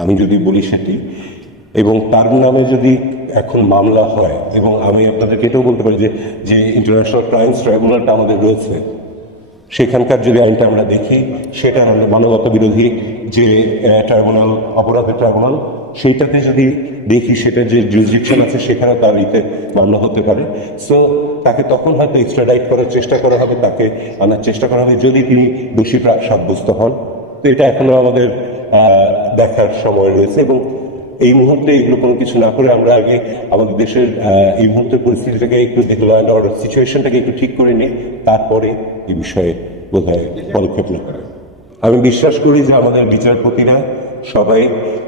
আমি যদি বলি সেটি, এবং তার নামে যদি এখন মামলা হয়, এবং আমি আপনাদেরকে এটাও বলতে পারি যে যে ইন্টারন্যাশনাল ক্রাইমস ট্রাইব্যুনালটা আমাদের রয়েছে, সেখানকার যদি আইনটা আমরা দেখি, সেটা মানবতা বিরোধী যে ট্রাইব্যুনাল, অপরাধের ট্রাইব্যুনাল, সেইটাতে যদি দেখি সেটা যে জুরিসডিকশন আছে, সেখানে তার মামলা হতে পারে। সো তাকে তখন হয়তো এক্সট্রাডাইট করার চেষ্টা করা হবে, তাকে আনার চেষ্টা করা হবে যদি তিনি দোষী সাব্যস্ত হন। তো এটা এখনো আমাদের দেখার সময় রয়েছে, এবং এই মুহূর্তে এগুলো কোনো কিছু না করে আমরা আগে আমাদের দেশের এই মুহূর্তের পরিস্থিতিটাকে একটু ল অ্যান্ড অর্ডার সিচুয়েশনটাকে একটু ঠিক করে নিই, তারপরে এই বিষয়ে বোধহয় পদক্ষেপ নেওয়া হবে। আমি বিশ্বাস করি যে আমাদের বিচারপতিরা সবাই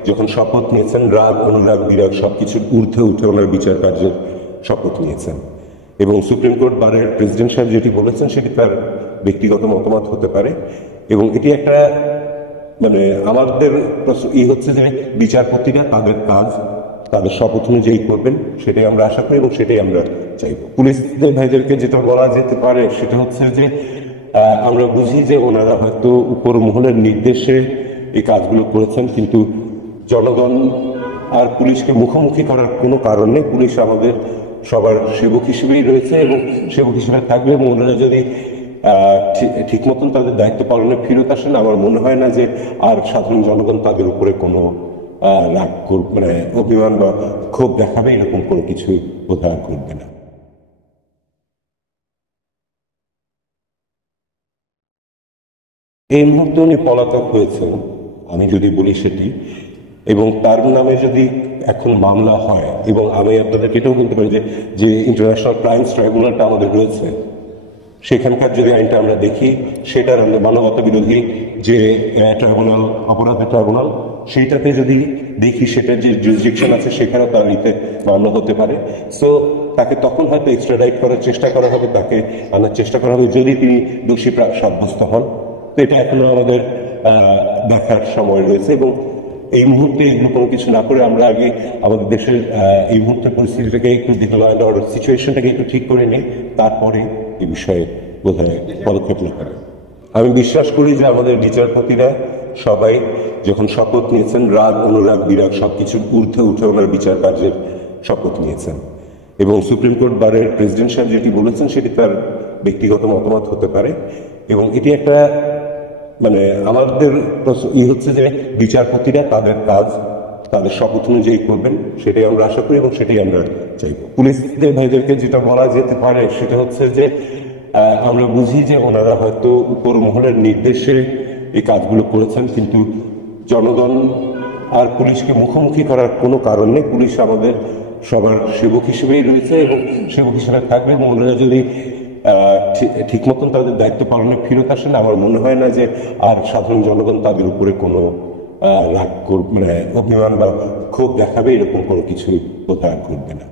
যখন শপথ নিয়েছেন, রাগ, অনুরাগ, বিরাগ সবকিছুর ঊর্ধ্বে উঠে ওনার বিচার কার্যের শপথ নিয়েছেন, এবং সুপ্রিম কোর্ট বারের প্রেসিডেন্ট সাহেব যেটি বলেছেন সেটি তার ব্যক্তিগত মতামত হতে পারে, এবং এটি একটা মানে আমাদের হচ্ছে যে বিচারপতিরা তাদের কাজ তাদের শপথ অনুযায়ী করবেন, সেটাই আমরা আশা করি এবং সেটাই আমরা চাইব। পুলিশদের ভাইদেরকে যেটা বলা যেতে পারে সেটা হচ্ছে যে আমরা বুঝি যে ওনারা হয়তো উপর মহলের নির্দেশে এই কাজগুলো করেছেন, কিন্তু জনগণ আর পুলিশকে মুখোমুখি করার কোনো কারণ নেই। পুলিশ আমাদের সবার সেবক হিসেবেই রয়েছে এবং সেবক হিসেবে থাকবে, এবং ওনারা যদি ঠিক মতন তাদের দায়িত্ব পালনে ফিরত আসেন, আমার মনে হয় না যে আর সাধারণ জনগণ তাদের উপরে কোনো রাগ মানে অভিমান বা ক্ষোভ দেখাবে, এরকম কোনো কিছু বোধহয় করবে না। এই মুহূর্তে উনি পলাতক হয়েছেন, আমি যদি বলি সেটি, এবং তার নামে যদি এখন মামলা হয়, এবং আমি আপনাদেরকে এটাও বলতে পারি যে যে ইন্টারন্যাশনাল ক্রাইমস ট্রাইব্যুনালটা আমাদের রয়েছে, সেখানকার যদি আইনটা আমরা দেখি, সেটার মানবতা বিরোধী যে ট্রাইব্যুনাল, অপরাধের ট্রাইব্যুনাল, সেইটাতে যদি দেখি সেটার যে জুরিসডিকশন আছে, সেখানে তার মামলা হতে পারে। সো তাকে তখন হয়তো এক্সট্রাডাইট করার চেষ্টা করা হবে, তাকে আনার চেষ্টা করা হবে যদি তিনি দোষী সাব্যস্ত হন। তো এটা এখনো আমাদের দেখার সময় রয়েছে, এবং এই মুহূর্তে এগুলো কোনো কিছু না করে আমরা আগে আমাদের দেশের এই মুহূর্তের পরিস্থিতিটাকে একটু ল অ্যান্ড অর্ডার সিচুয়েশনটাকে একটু ঠিক করে নিই, তারপরে এই বিষয়ে বোধহয় পদক্ষেপ নেওয়া হবে। আমি বিশ্বাস করি যে আমাদের বিচারপতিরা সবাই যখন শপথ নিয়েছেন, রাগ, অনুরাগ, বিরাগ সবকিছুর ঊর্ধ্বে উঠে ওনার বিচার কার্যের শপথ নিয়েছেন, এবং সুপ্রিম কোর্ট বারের প্রেসিডেন্ট সাহেব যেটি বলেছেন সেটি তার ব্যক্তিগত মতামত হতে পারে, এবং এটি একটা মানে আমাদের হচ্ছে যে বিচারপতিরা তাদের কাজ তাদের শপথ অনুযায়ী করবেন, সেটাই আমরা আশা করি এবং সেটাই আমরা চাইব। পুলিশদের ভাইদেরকে যেটা বলা যেতে পারে সেটা হচ্ছে যে আমরা বুঝি যে ওনারা হয়তো উপর মহলের নির্দেশে এই কাজগুলো করেছেন, কিন্তু জনগণ আর পুলিশকে মুখোমুখি করার কোনো কারণ নেই। পুলিশ আমাদের সবার সেবক হিসেবেই রয়েছে এবং সেবক হিসেবে থাকবে, এবং ওনারা যদি ঠিক মতন তাদের দায়িত্ব পালনে ফিরত আসেন, আমার মনে হয় না যে আর সাধারণ জনগণ তাদের উপরে কোনো রাগ মানে অভিমান বা ক্ষোভ দেখাবে, এরকম কোনো কিছুই বোধহয় করবে না।